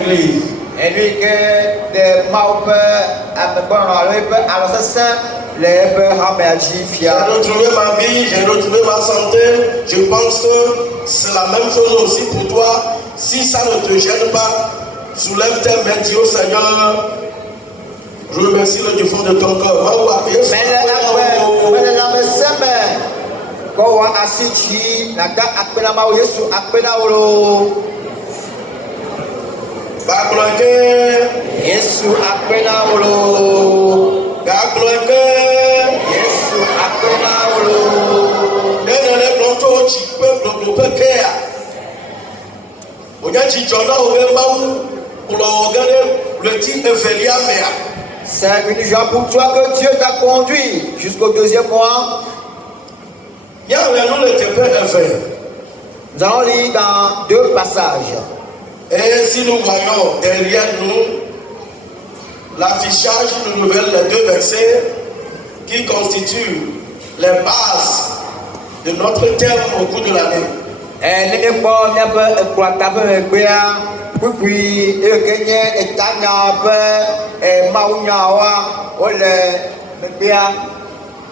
l'église. Et lui que des maupes à me prendre alors c'est ça les raméagi J'ai retrouvé ma vie, j'ai retrouvé ma santé. Je pense que c'est la même chose aussi pour toi. Si ça ne te gêne pas, soulève tes mains, dis au Seigneur. Je remercie le fond de ton cœur. mais la meseme ko wa asichi naga akpena ma Yesu akpena olo Yesu akpena olo Yesu akpena olo c'est une joie pour toi que Dieu t'a conduit jusqu'au deuxième mois. Nous allons lire dans deux passages. Et si nous voyons derrière nous l'affichage nous révèle les deux versets qui constituent les bases de notre thème au cours de l'année.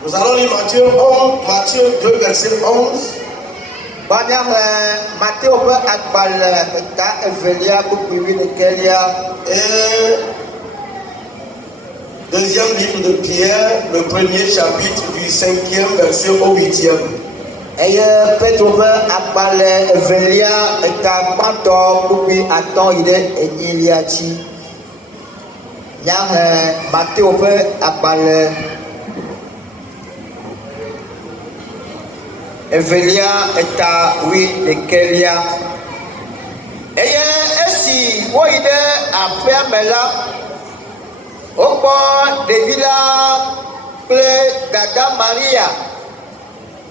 Nous allons lire Matthieu 2, verset 11. Et deuxième livre de Pierre, le premier chapitre du 5e verset au 8e. Evelia eta oui lekelia eye esi woide apeamela okpo devila kple dada Maria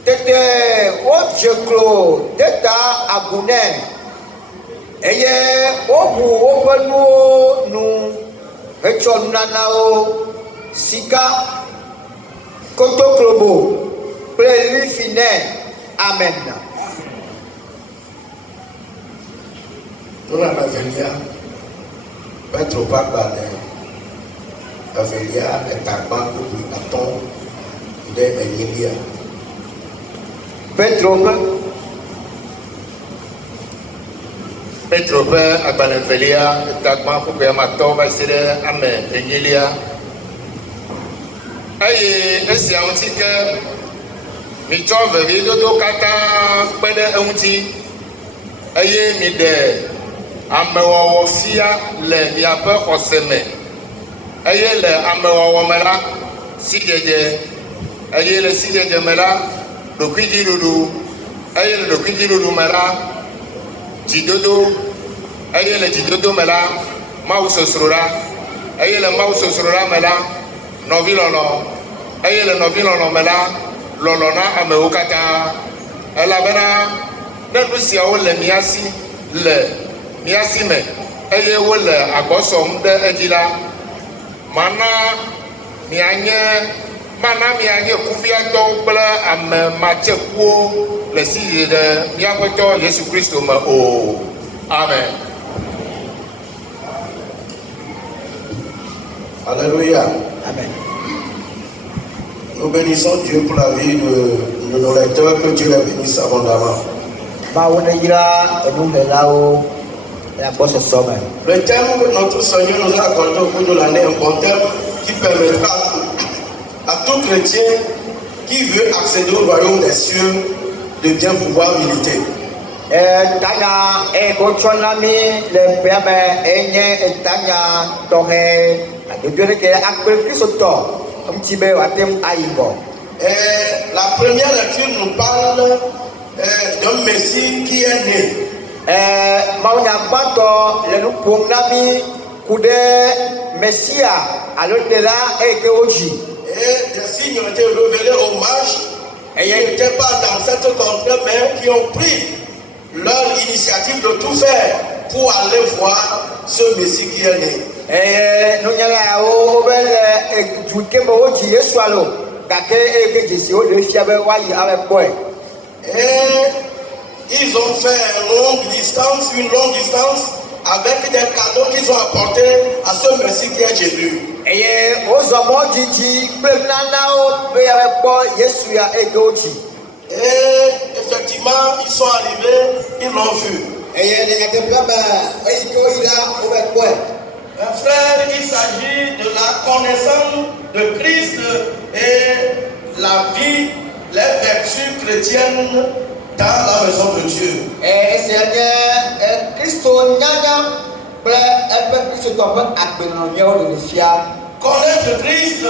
tete wojeklo teta agune eye wobu wopenuwo nu hetsɔ nunanawo sika kotoklobo kple lifine. Amen. Nous avons Evelia, Petro Pagba, Evelia est à bas pour Naton, il est Evelia. Petro Agba Evelia est à bas pour Naton, va essayer Amen, Evelia. Aïe, est-ce que mi tsɔ vevi dodo katã kpe ɖe eŋuti eye mi ɖe amewɔwɔ fia le miaƒe xɔse me eye le amewɔwɔ me la sidzedze eye le sidzedze me la ɖokuidziɖuɖu eye le ɖokuidziɖuɖu me la dzidodo eye le dzidodo me la mawu sosro la eye le mawu sosro la me la nɔvi lɔlɔ eye le nɔvi lɔlɔ me la lɔlɔ na amewo katã elabena ne nu siawo le mía si me eye wole agbɔsɔm ɖe edzi la mana mianye kuviatɔwo kple ame matsekuwo le si ɖe míaƒe tɔ Yesu Kristo me o. Amen. Alléluia. Amen. Nous bénissons Dieu pour la vie de nos lecteurs, que Dieu les bénisse abondamment. Le thème que notre Seigneur nous a accordé au cours de l'année est un bon thème qui permettra à tout chrétien qui veut accéder au royaume des cieux de bien pouvoir militer. Et la première lecture nous parle d'un Messie qui est né. Et des signes ont été révélés aux mages qui n'étaient pas dans cette contrée, mais qui ont pris leur initiative de tout faire pour aller voir ce Messie qui est né. Et ils ont fait une longue distance avec des cadeaux qu'ils ont apportés à ce Messie qui est Jésus. Eye ozɔmɔ dzidzi kple nanawo be yeakpɔ Yesu ya eye wodzi. Et effectivement, ils sont arrivés, ils l'ont vu. Eye le nyateƒe be eyi ke woyi la wova kpɔe. Mes frères, il s'agit de la connaissance de Christ et la vie, les vertus chrétiennes dans la maison de Dieu. Esia nye Kristo nyanya kple eƒe kristotɔ ƒe agbenɔnɔwo le fia. Connaître Christ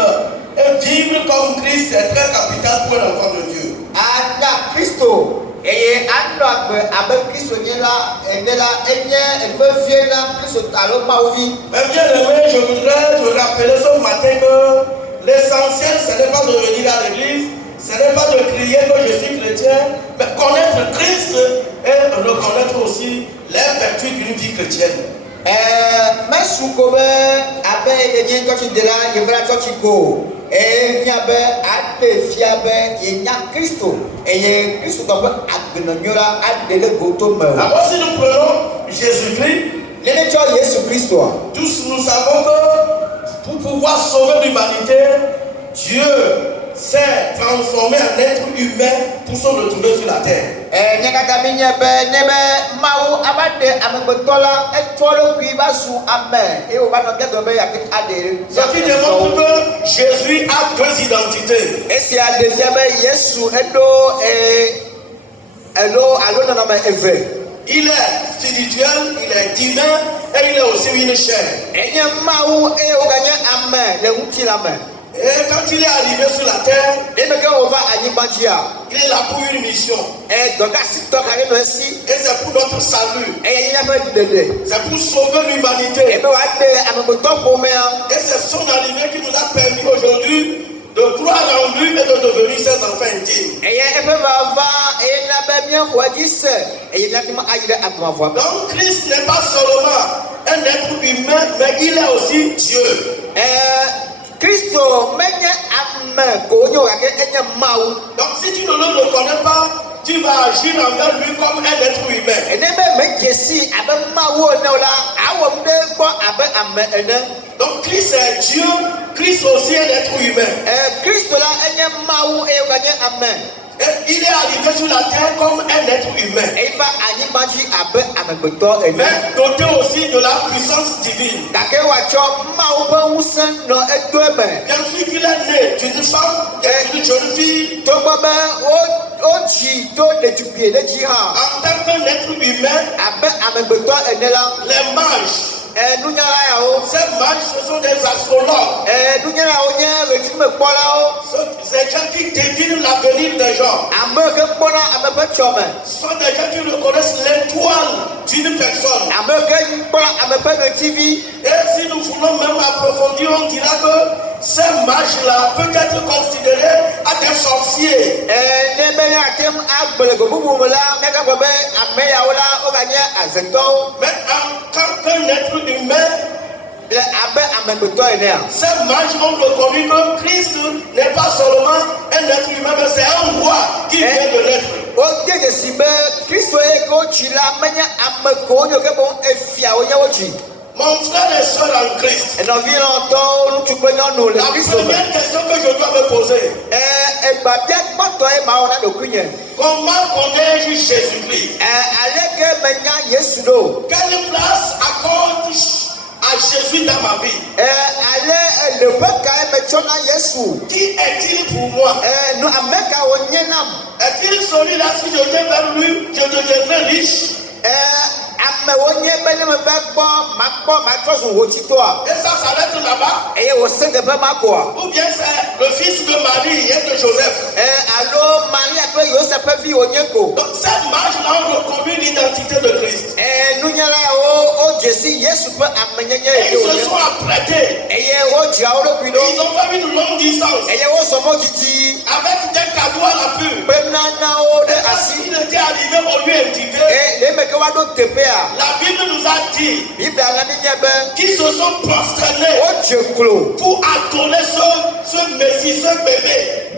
et vivre comme Christ est très capital pour l'enfant de Dieu. Anya Kristo eye anɔ agbe abe Kristo nye la ene la enye evevie na Kristo alo Mawuvi. Mais bien aimé, je voudrais te rappeler ce matin que l'essentiel, ce n'est pas de venir à l'église, ce n'est pas de crier que je suis chrétien, mais connaître Christ et reconnaître aussi les vertus d'une vie chrétienne. Mesu ko be abe yenye tɔtsi de la yevra tɔtsi ko enya be aɖe fia be yenya Kristo eye Kristo tɔ ƒe agbenɔnɔ la aɖe le goto me. Alors si nous prenons Jésus-Christ, ne tsɔ Yesu Kristoa. tous nous savons que pour pouvoir sauver l'humanité, Dieu s'est transformé en être humain pour se retrouver sur la terre. Nyakata mi nye be ne be Mawu aba ɖe amegbetɔ la etrɔ ɖokui va su ame eye wòva nɔ gɛdɔ be yate aɖe. Ce qui démontre que Jésus a deux identités. Esia ɖe fia be Yesu eɖo alo nɔnɔme eve. Il est spirituel, il est divin et il est aussi une chair. Enye Mawu eye wòganye ame le ŋuti la me. Et quand il est arrivé sur la terre, Eme ke wòva anyigba dzia. il est là pour une mission. Dɔgasitɔ ka ɖe nɔ esi. Et c'est pour notre salut. Eye nye ƒe ɖeɖe. C'est pour sauver l'humanité. Ebe wòaɖe amegbetɔ ƒomea. Et c'est son arrivée qui nous a permis aujourd'hui de croire en lui et de devenir ses enfants intimes. Eye eƒe vava eye na be míaxɔ edzi se eye míate ŋu ayi ɖe agbamavɔa me. Donc Christ n'est pas seulement un être humain, mais il est aussi Dieu. Kristo menye ame ko wonye o gake enye Mawu. Donc si tu ne le reconnais pas, tu vas agir envers lui comme un être humain. Ene be medze si abe Mawu ene o la awɔm ɖe gbɔ abe ame ene. Donc Christ est Dieu, Christ aussi est un être humain. Kristo la enye Mawu eye woganye ame. Et il est arrivé sur la terre comme un être humain. Eye va anyigba dzi abe amegbetɔ ene. Mais doté aussi de la puissance divine. Gake wòatsɔ Mawu ƒe ŋusẽ nɔ edo eme. Bien sûr qu'il est né d'une femme et d'une jeune fille. Togbɔ be wodzi to ɖetugbui ɖe dzi hã. En tant qu'être humain, Abe amegbetɔ ene la. les mages, Nunyala yawo. ces mages, ce sont des astrologues. Nunyalawo nye ɣetrumekpɔlawo. C'est gens qui devinent l'avenir des gens. Ame ke kpɔna ame ƒe tsɔme. Ce sont des gens qui reconnaissent l'étoile d'une personne. Ame ke kpɔna ame ƒe ɣetivi. Et si nous voulons même approfondir, on dira que ces mages-là peuvent être considérés à des sorciers. Ne be ate ŋu agbe le gbemumu me la, míagbe be ame yawo la woganye azetɔwo. Mais en tant qu'un être humain, Le abe amegbetɔ enea. ces mages ont reconnu que Christ n'est pas seulement un être humain, mais c'est un roi qui vient de l'être. Wode dzesi be Kristo ye ke wotsi la menye ame ko wonye ke boŋ efiawo nye wotsi. Mon frère et soeur en Christ, Enɔvi lɔtɔwo ŋutsu kple nyɔnu le la Kristo me. première question que je dois me poser, Egbabia gbɔtɔ ye ma wɔ na ɖokui nye. comment connais-je Jésus-Christ? Aleke menya Yesu ɖo. Quelle place accorde à Jésus dans ma vie? Ale le ƒe ka metsɔ na Yesu. Qui est-il pour moi? Nu ame ka wònye nam. Est-il celui-là, si je viens vers lui, je deviendrai riche? Ame wònye be ne meva gbɔ matrɔ zu hotitoa. Et ça s'arrête là-bas? Eye wòse teƒe ma koa. Ou bien c'est le fils de Marie et de Joseph? Alo Maria kple Yosef ƒe vi wònye ko. Donc ces mages-là ont reconnu l'identité de Christ. Nunyalawo wodze si Yesu ƒe amenyenye Et eye ils se wònye. sont apprêtés. Eye wodzra wo ɖokui ɖo. Ils ont fait une longue distance Eye wosɔ mɔ didi avec des cadeaux à l'appui. kple nanawo ɖe Et quand asi. il était arrivé au lieu indiqué, Le me ke woaɖo teƒea. la Bible nous a dit Biblia la ne nye be qu'ils se sont prosternés wodze klo. pour adorer ce Messie, ce bébé.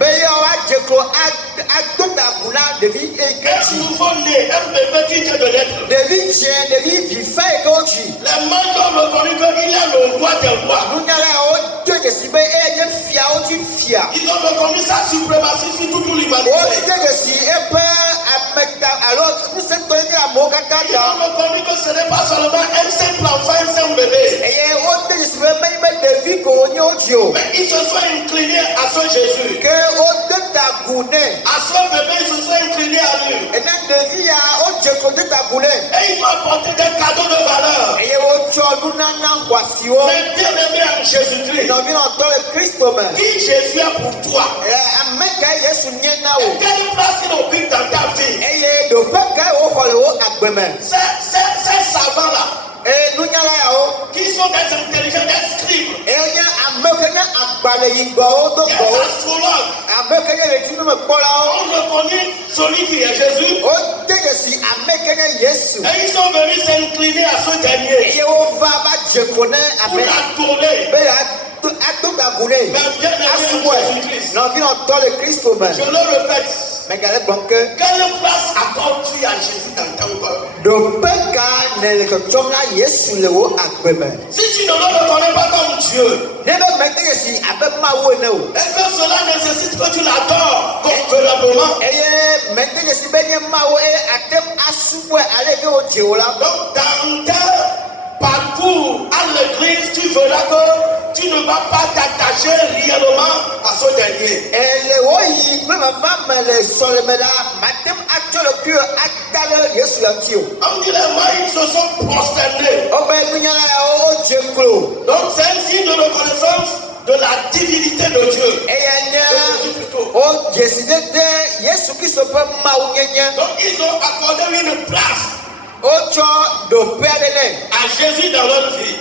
Un nouveau-né, un bébé qui vient de naître. Les mages ont reconnu qu'il est le roi des rois. Ils ont reconnu sa suprématie sur toute l'humanité. Ils ont reconnu que ce n'est pas seulement un simple enfant, un simple bébé. Mais ils se sont inclinés à ce Jésus. À ce bébé, ils se sont inclinés à lui. Et ils ont apporté des cadeaux de valeur. Mais bien aimé en Jésus-Christ, qui Jésus est pour toi? Et quelle place il occupe dans ta vie? Ces savants-là, qui sont des intelligents, des scribes, des astrologues, ont reconnu celui qui est Jésus. Et ils sont venus s'incliner à ce dernier pour l'adorer. Mais bien aimé Jésus-Christ, je le répète, quelle place accordes-tu à Jésus dans ton cœur? Si tu ne le reconnais pas comme Dieu, et que cela nécessite que tu l'adores convenablement, donc dans tes parcours à l'église, tu verras que tu ne vas pas t'attacher réellement à ce dernier. On dit les mains, ils se sont prosternés. Donc c'est un signe de reconnaissance de la divinité de Dieu. Donc ils ont accordé une place à Jésus dans leur vie.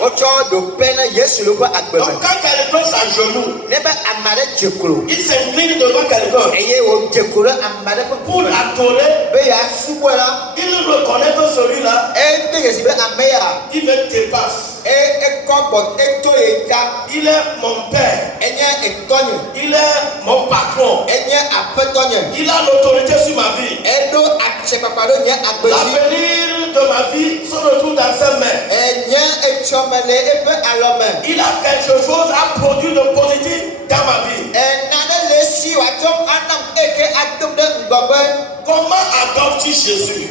Donc quand quelqu'un s'agenouille, il s'incline devant quelqu'un pour l'adorer, il reconnaît que celui-là, il me dépasse. Il est mon père, il est mon patron, il a l'autorité sur ma vie. L'avenir de ma vie se retrouve dans ses mains. Il a quelque chose à produire de positif dans ma vie. Comment adoptes-tu Jésus?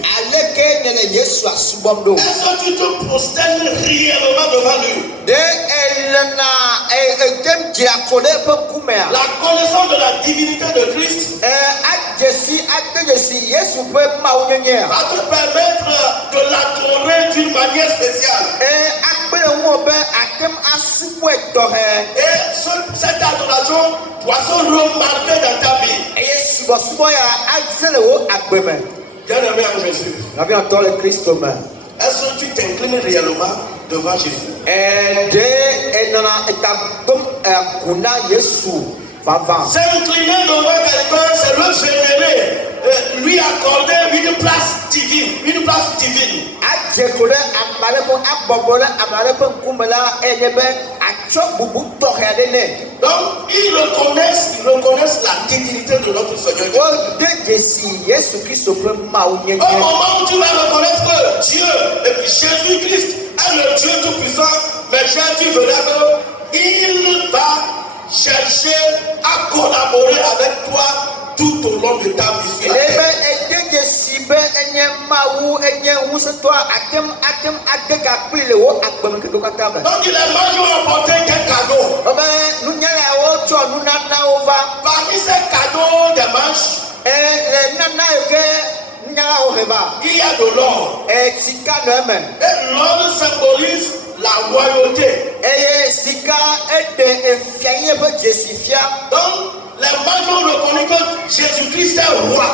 Est-ce que tu te prosternes réellement devant lui? La connaissance de la divinité de Christ va te permettre de l'adorer d'une manière spéciale. Et cette adoration doit se remarquer dans ta vie. Bien aimé en Jésus, est-ce que tu t'inclines réellement devant Jésus? S'incliner devant quelqu'un, c'est le vénérer, lui accorder une place divine, une place divine. Donc ils reconnaissent la divinité de notre Seigneur. Au moment où tu vas reconnaître que Dieu et puis Jésus-Christ est le Dieu tout-puissant, mais tu verras qu'il va chercher à collaborer avec toi tout au long de ta vie sur la terre. Donc les mages ont apporté des cadeaux. Parmi ces cadeaux des mages, il y a de l'or. Et l'or symbolise la royauté. Donc, les mages ont reconnu que Jésus-Christ est roi.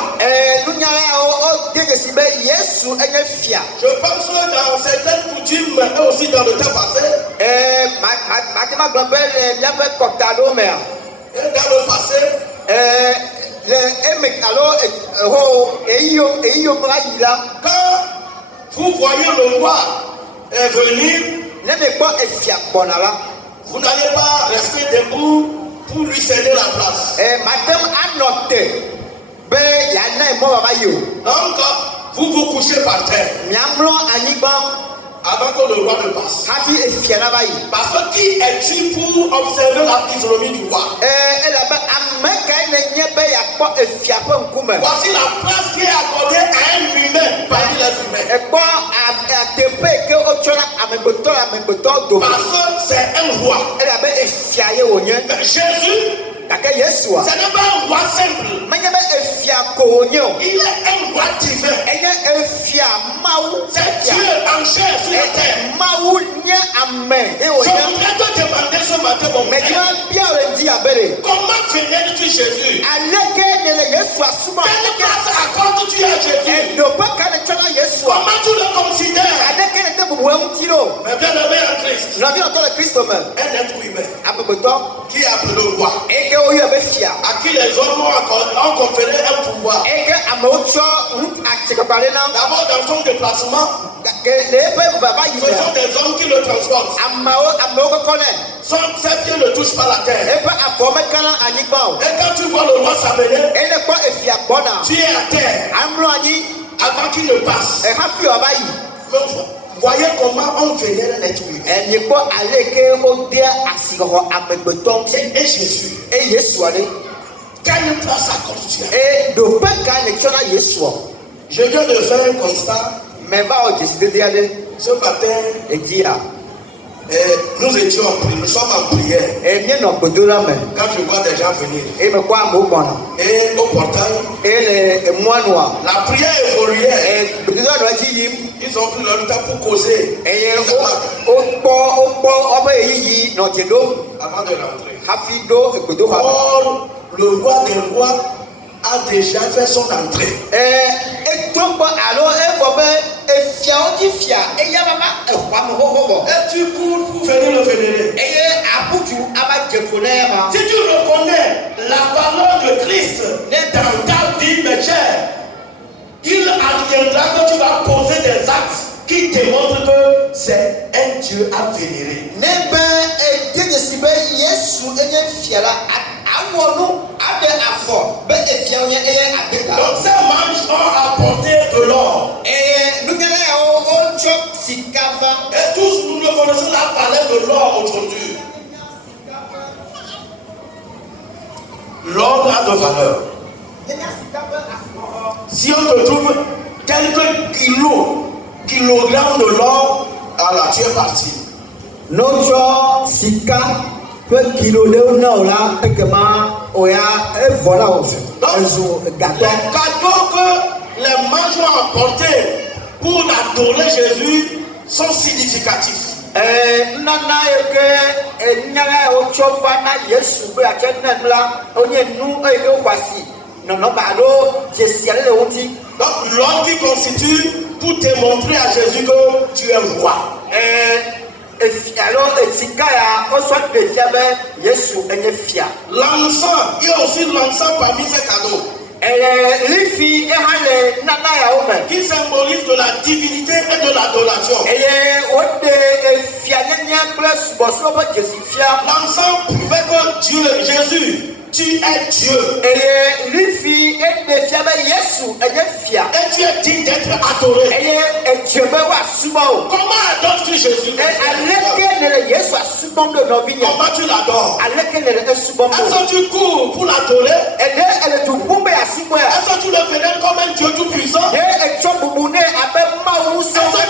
Je pense que dans certaines coutumes, mais aussi dans le temps passé, dans le passé, quand vous voyez le roi venir, vous n'allez pas rester debout pour lui céder la place. Madame a noté. Ben, il y a un mot à maillot. Donc, vous vous couchez par terre Miamlo Aniban, avant que le roi ne passe. Happy et Fianabaï. Parce que qui es-tu pour observer la physionomie du roi? Elle a Voici la place qui est accordée à un humain parmi les humains. Parce que c'est un roi. Jésus, ce n'est pas un roi simple. Il est un roi divin. C'est Dieu en chair sur la terre. Je voudrais te demander ce matin, mon frère, comment vénères-tu Jésus? Quelle place accordes-tu à Jésus? Comment tu le considères? Mais bien aimé en Christ, un être humain qui a appelé le roi, à qui les hommes ont conféré un pouvoir. D'abord dans son déplacement, ce sont des hommes qui le transportent. Ses pieds ne touchent pas la terre. Et quand tu vois le roi s'amener, tu es à terre avant qu'il ne passe. Voyez comment on vénère l'être humain. Et Jésus. Quelle place accordes-tu? Je viens de faire un constat. Ce matin, nous étions nous sommes en prière. Quand je vois des gens venir, et au portail, la prière évoluait. Ils ont pris leur temps pour causer avant de rentrer. Or, le roi des rois a déjà fait son entrée. Et tu cours pour venir le vénérer. Si tu reconnais la valeur de Christ dans ta vie, mes chers, il adviendra que tu vas poser des actes qui démontrent que c'est un Dieu à vénérer. Donc ces manches ont apporté de l'or. Et tous nous reconnaissons la valeur de l'or aujourd'hui. L'or a de valeur. Si on te trouve quelques kilogrammes de l'or, alors tu es parti. Notre sika peut kilo de là et que voilà les cadeaux que les mages ont apportés pour adorer Jésus sont significatifs. Donc l'homme qui constitue pour te montrer à Jésus que tu es roi. L'encens, il y a aussi l'encens parmi ces cadeaux qui symbolise de la divinité et de l'adoration. L'encens prouvait que Dieu, Jésus, tu es Dieu. Et tu es digne d'être adoré. Comment adores-tu Jésus? Comment tu l'adores? Est-ce que tu cours pour l'adorer? Est-ce que tu le vénères comme un Dieu tout puissant? Est-ce que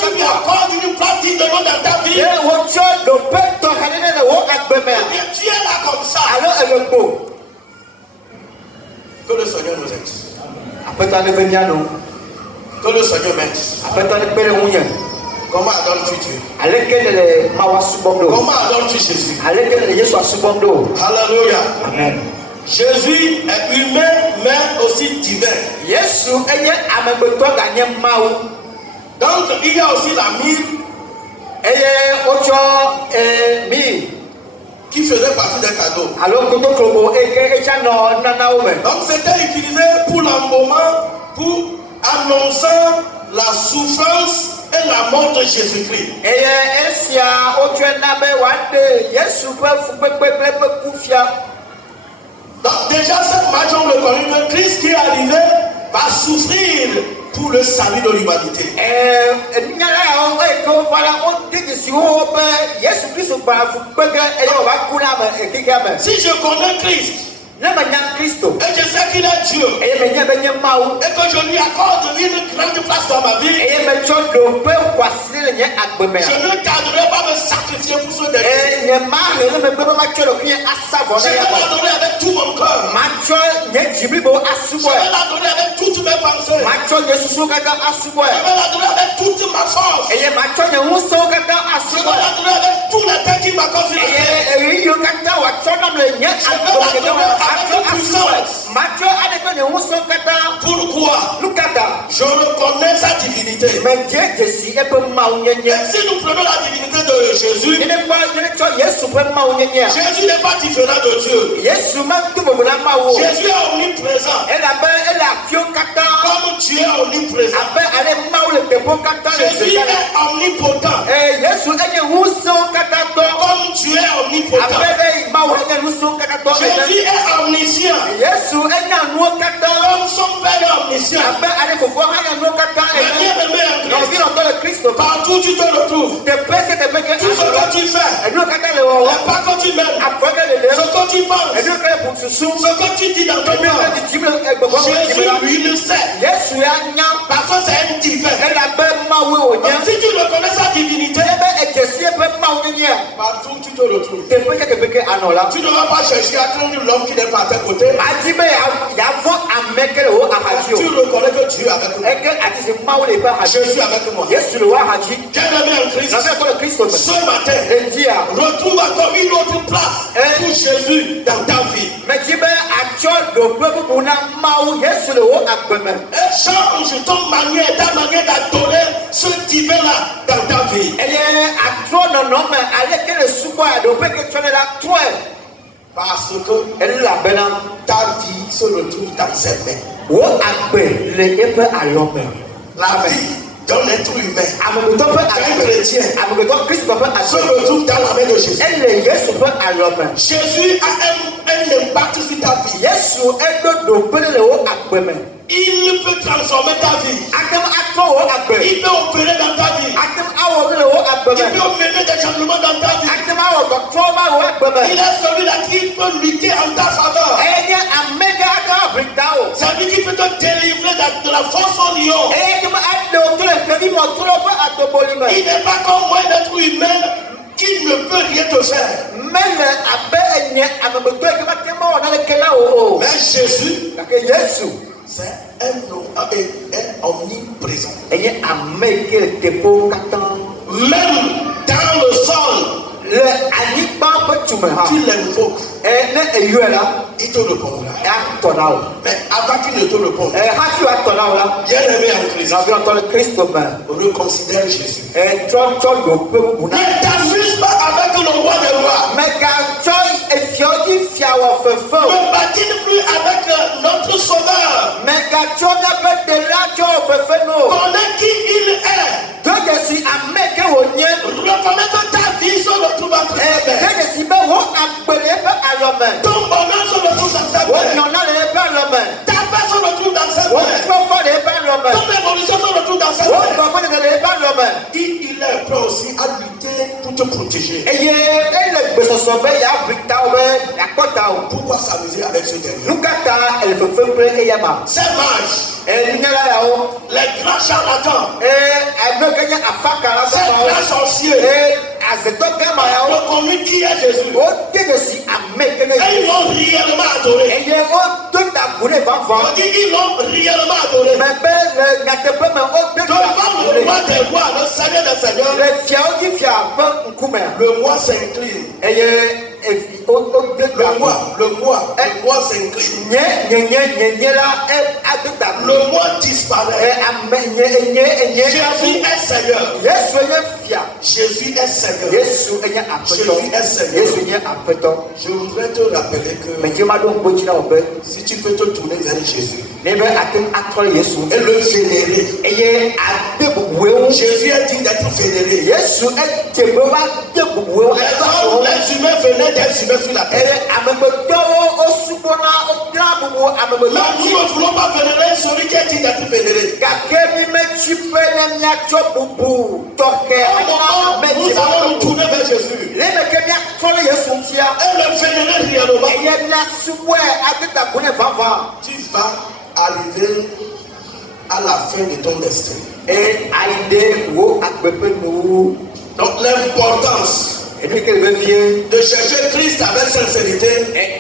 tu lui accordes une place digne de nom dans ta vie? Tu es là comme ça. Que le Seigneur nous aide. Que le Seigneur m'aide. Comment adores-tu Dieu? Comment adores-tu Jésus? Alléluia. Amen. Jésus est humain mais aussi divin. Donc il y a aussi la myrrhe qui faisait partie des cadeaux. Donc c'était utilisé pour l'embaumement, pour annoncer la souffrance et la mort de Jésus-Christ. Donc déjà cette marche on le connaît que Christ qui est arrivé va souffrir pour le salut de l'humanité. Si je connais Christ et je sais qu'il est Dieu et que je lui accorde une grande place dans ma vie, je ne tarderai pas me sacrifier pour ce dernier. Je vais l'adonner avec tout mon cœur. Je vais l'adonner avec toutes mes pensées. Je vais l'adonner avec toute ma force. Je vais l'adonner avec tout le temps qui m'accorde sur la terre. Je vais l'adonner avec puissance. Pourquoi? Je reconnais sa divinité. Et si nous prenons la divinité de Jésus, Jésus n'est pas différent de Dieu. Jésus est omniprésent. Comme Dieu est omniprésent. Jésus est omnipotent. Comme Dieu est omnipotent. Jésus est omniscient. Comme son Père est omniscient. Partout tu te retrouves. Tout ce que tu fais, les pas que tu mènes, ce que tu penses, ce que tu dis dans ton cœur, Jésus lui le sait. Parce que c'est un divin. Donc, si tu reconnais sa divinité, partout tu te retrouves. Tu ne vas pas chercher à trouver l'homme qui n'est pas à tes côtés. Tu reconnais que Dieu est avec moi. Jésus est avec moi. Bien-aimé en Christ, ce matin, retrouve encore une autre place pour Jésus dans ta vie. Et change ton manière, ta manière d'adorer ce divin-là dans ta vie. Parce que ta vie se retrouve dans ses mains. La vie d'un être humain, d'un chrétien, se retrouve dans la main de Jésus. Jésus a un impact sur ta vie. Il peut transformer ta vie. Il peut opérer dans ta vie. Il peut mener des changements dans ta vie. Il est celui-là qui peut lutter en ta faveur. C'est lui qui peut te délivrer de la force au lion. Il n'est pas comme moi, un être humain qui ne peut rien te faire. Mais Jésus, c'est un omniprésent. Même dans le sol, tu l'invoques. Il te répondra. Mais avant qu'il ne te réponde, bien-aimé en Christ, reconsidère Jésus. Ne t'amuse pas avec le roi des rois. Ne badine plus avec notre sauveur. Connais qui il est. Reconnais que ta vie se retrouve entre ses mains. Ton bonheur se retrouve dans sa main. Ta paix se retrouve dans sa main. Ton évolution se retrouve dans sa main. Il est prêt aussi à lutter pour te protéger. Pourquoi s'amuser avec ce dernier? C'est marche. Les grands charlatans, ces grands sorciers, reconnus qui est Jésus. Et ils l'ont réellement adoré. On dit ils l'ont réellement adoré. Devant le roi des rois, le Seigneur des seigneurs, le roi s'incline. Le roi s'incline. Le roi disparaît. Jésus est Seigneur. Jésus est Seigneur. Jésus est Seigneur. Je voudrais te rappeler que si tu peux te tourner vers Jésus et le vénérer. Jésus est digne d'être vénéré. Les humains venaient d'être humains sur la terre. Là, nous ne voulons pas vénérer celui qui est dit d'être vénéré. Nous allons nous tourner vers Jésus. Et le vénérer réellement. Tu vas arriver à la fin de ton destin. Donc l'importance de chercher Christ avec sincérité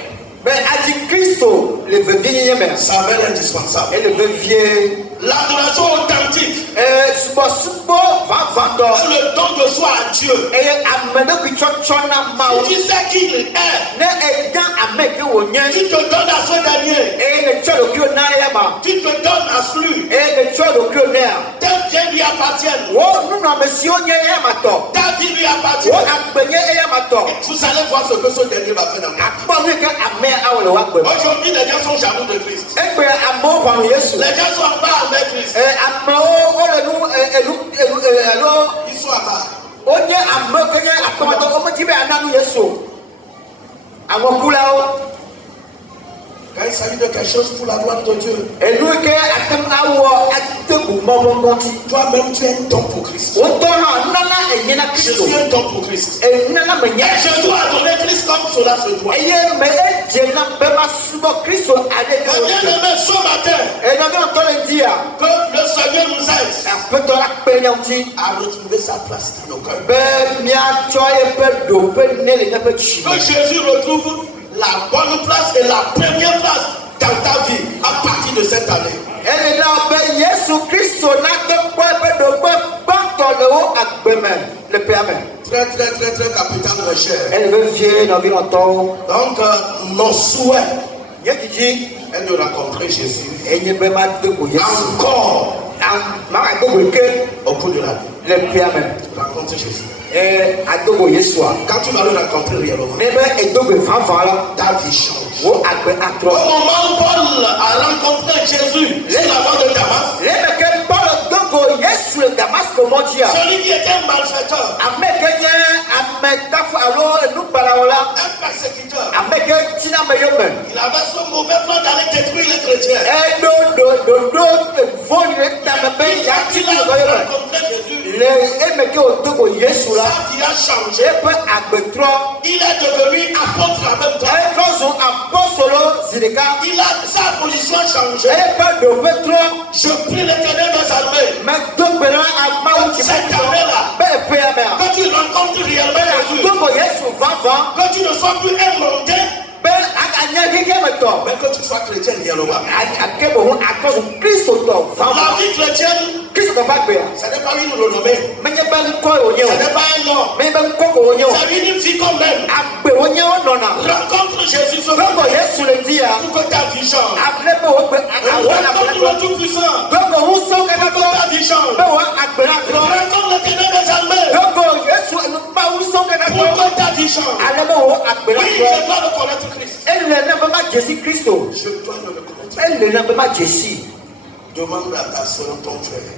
s'avère indispensable. L'adoration authentique est le don de soi à Dieu. Si tu sais qui il est, tu te donnes à ce dernier. Tu te donnes à celui. Tes biens lui appartiennent. Ta vie lui appartient. Vous allez voir ce que ce dernier va faire dans ta vie. Aujourd'hui, les gens sont jaloux de Christ. Les gens sont en bas avec Christ. Ils sont en bas. Quand il s'agit de quelque chose pour la gloire de Dieu, toi-même tu es un don pour Christ. Je suis un don pour Christ. Et je dois adorer Christ comme cela se doit. Bien-aimé, ce matin, que le Seigneur nous aide à retrouver sa place dans nos cœurs. Que Jésus retrouve la bonne place et la première place dans ta vie à partir de cette année. Très capital recherche. Donc nos souhaits est de rencontrer Jésus encore au cours de la vie. Rencontrer Jésus. Quand tu vas le rencontrer réellement, ta vie change. Au moment où Paul a rencontré Jésus sur la voie de Damas, celui qui était un malfaiteur, un persécuteur, il avait ce mauvais plan d'aller détruire les chrétiens. Il a rencontré Jésus. Sa vie a changé. Il est devenu apôtre en même temps. Sa position a changé. Je prie l'Éternel des armées. Cette année-là, que tu rencontres réellement Jésus, que tu ne sois plus un mondain, mais que tu sois chrétien réellement. La vie chrétienne, ce n'est pas une renommée, ce n'est pas un nom, c'est une vie qu'on aime. Rencontre Jésus ce matin pour que ta vie change. Rencontre le Tout-Puissant pour que ta vie change. Rencontre l'Éternel des armées pour que ta vie change. Oui, je dois reconnaître Christ. Je dois le reconnaître. Demande à ta soeur, ton frère.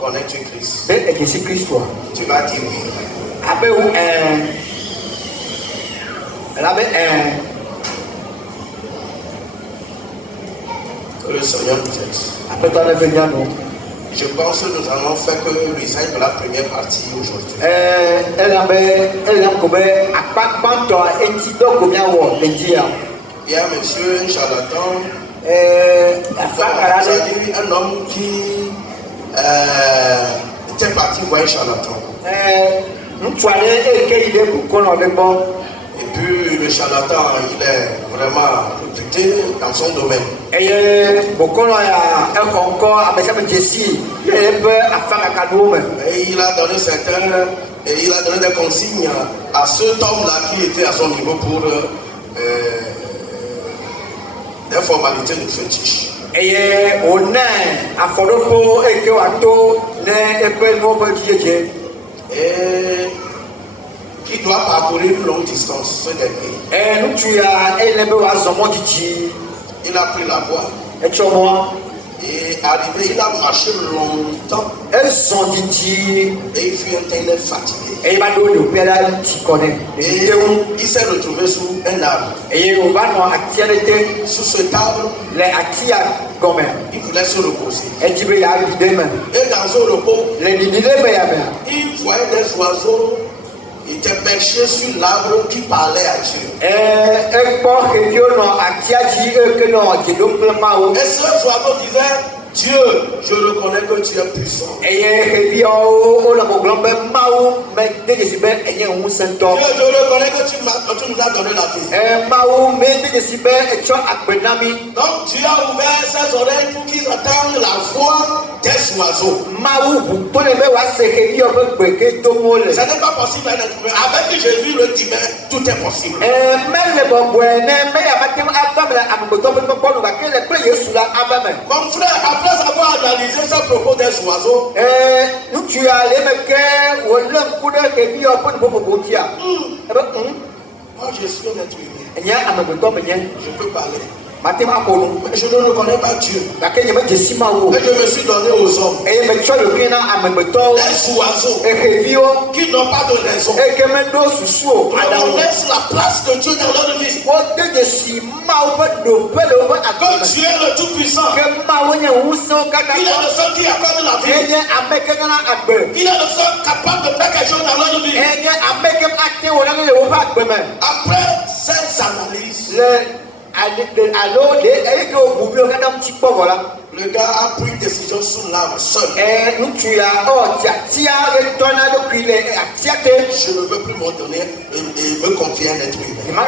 Connais-tu Christ? Tu vas dire oui. Que le Seigneur nous aide. Je pense que nous allons faire que l'usage de la première partie aujourd'hui. Il y a monsieur un charlatan, un homme qui était parti voir un charlatan. Et puis le charlatan, il est vraiment réputé dans son domaine. Et il a donné des consignes à cet homme-là qui était à son niveau pour des formalités de fétiche. Et qui doit parcourir une longue distance, ce dernier. Il a pris la voie. Et arrivé, il a marché longtemps. Et il fut un ténèbre fatigué. Et il s'est retrouvé sous un arbre. Sous cet arbre, il voulait se reposer. Et dans son repos, il voyait des oiseaux. Il était perché sur l'arbre qui parlait à Dieu. Et ce oiseau disait, Dieu, je reconnais que tu es puissant. Dieu, je reconnais que tu nous as donné la vie. Donc tu as ouvert ses oreilles pour qu'ils entendent la voix des oiseaux. Ce n'est pas possible d'être trouvé. Avec Jésus le divin, tout est possible. Mon frère, après avoir analysé ce propos des oiseaux, moi je suis un être humain. Je peux parler. Mais je ne reconnais pas Dieu. Et je me suis donné aux hommes. Les oiseaux qui n'ont pas de raison. Alors on laisse la place de Dieu dans leur vie. Que Dieu est le Tout-Puissant. Il est le seul qui accorde la vie. Il est le seul capable de faire quelque chose dans leur vie. Après cette analyse, le gars a pris une décision sous l'arbre seul. Je ne veux plus me donner et me confier à un être humain.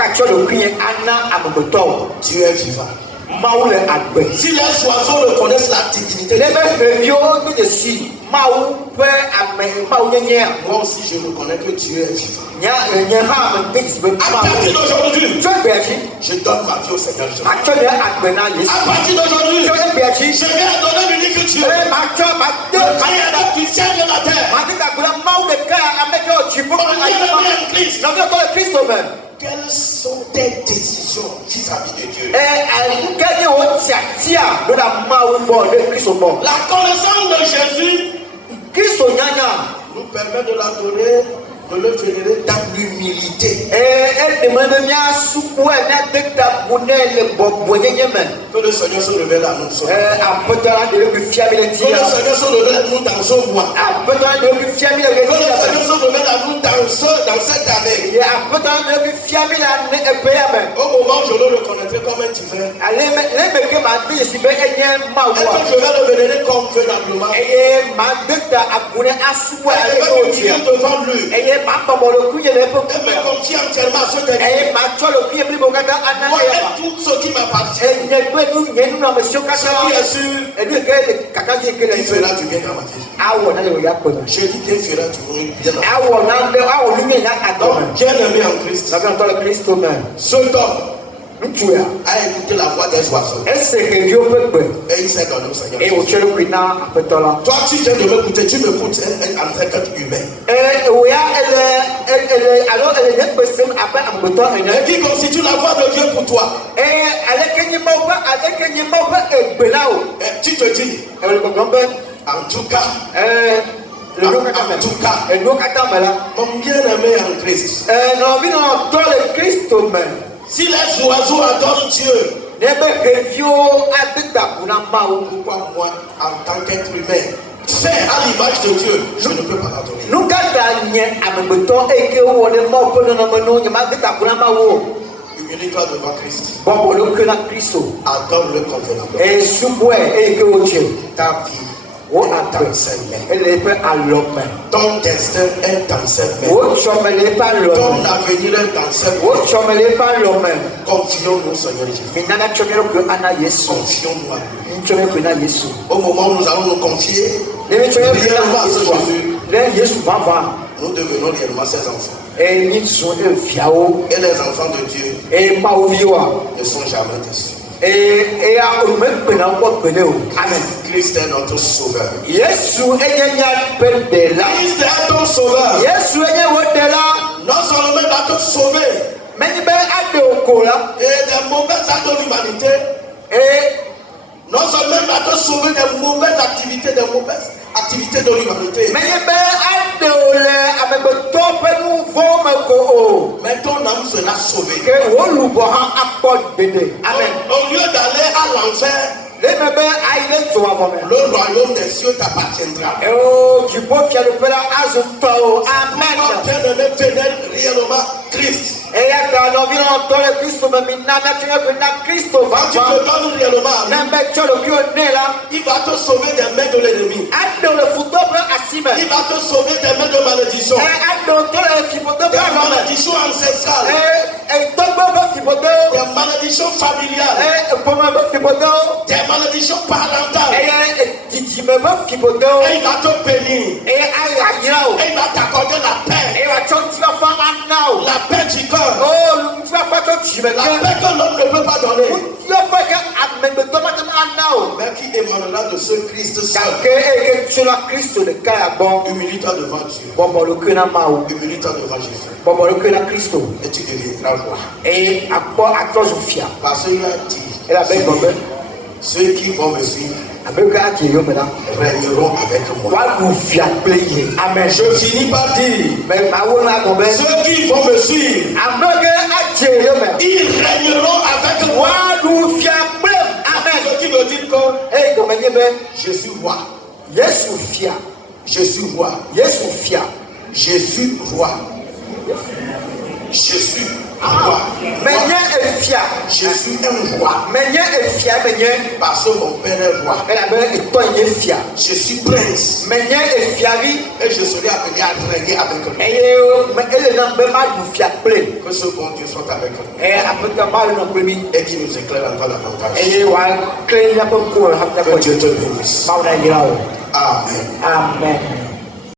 Dieu est vivant. Si les oiseaux reconnaissent la divinité de Dieu, moi aussi je reconnais que Dieu est vivant. À partir d'aujourd'hui, je donne ma vie au Seigneur Jésus. À partir d'aujourd'hui, je viens donner l'unique Dieu. Le Créateur du ciel et de la terre. Quelles sont tes décisions vis-à-vis de Dieu? La connaissance de Jésus nous permet de l'adorer, de le vénérer dans l'humilité. Que le Seigneur se révèle à nous. Que le Seigneur se révèle à nous dans ce mois. Que le Seigneur se révèle à nous dans cette année. Au moment où je le reconnaîtrai comme un divin. Et que je vais le vénérer convenablement. Et je vais me crier devant lui. Et me confier entièrement à ce que moi et tout ce qui m'appartient. Ce qui est sûr, il fera du bien dans ma vie. Je dis qu'il fera du bien dans ma vie. Donc, bien aimé en Christ, cet homme a écouté la voix des oiseaux. Et il s'est donné au Seigneur. Toi, tu viens de m'écouter, tu m'écoutes en tant qu'être humain. Et qui constitue la voix de Dieu pour toi. Et tu te dis, en tout cas, mon bien-aimé en Christ, si les oiseaux adorent Dieu, pourquoi moi, en tant qu'être humain, fait à l'image de Dieu, je ne peux pas l'adorer? Humilie-toi devant Christ. Adore-le convenablement. Ta vie est dans ses mains. Ton destin est dans ses mains. Ton avenir est dans ses mains. Confions-nous, Seigneur Jésus. Confions-nous à lui. Au moment où nous allons nous confier réellement à ce Jésus, nous devenons réellement ses enfants. Et les enfants de Dieu ne sont jamais déçus. Amen. Christ est notre sauveur. Christ est ton sauveur. Non seulement il va te sauver et des mauvais actes de l'humanité, Non seulement il va te sauver des mauvaises activités de l'humanité. Mais ton âme sera sauvée. Amen. Au lieu d'aller à l'enfer, le royaume des cieux t'appartiendra. Amen. Venez réellement Christ. Quand tu te donnes réellement, il va te sauver des mains de l'ennemi. Il va te sauver des mains de malédiction. Des malédictions ancestrales. Des malédictions familiales. Des malédictions parentales. Et il va te bénir. Et il va t'accorder la paix. La paix du cœur. La paix que l'homme ne peut pas donner. Mais qui émanera de ce Christ seul. Humilie-toi devant Dieu. Humilie-toi devant Jésus. Et tu deviendras roi. Parce qu'il a dit, ceux qui vont me suivre régneront avec moi. Amen. Je finis par dire, ceux qui vont me suivre, ils régneront avec moi. Amen. Ce qui veut dire que je suis roi. Je suis roi. Je suis roi. Je suis roi. Je suis un roi. Parce que mon père est roi. Je suis prince. Et je serai appelé à régner avec lui. Que ce bon Dieu soit avec nous. Et qu'il nous éclaire encore davantage. Que Dieu te bénisse. Amen. Amen.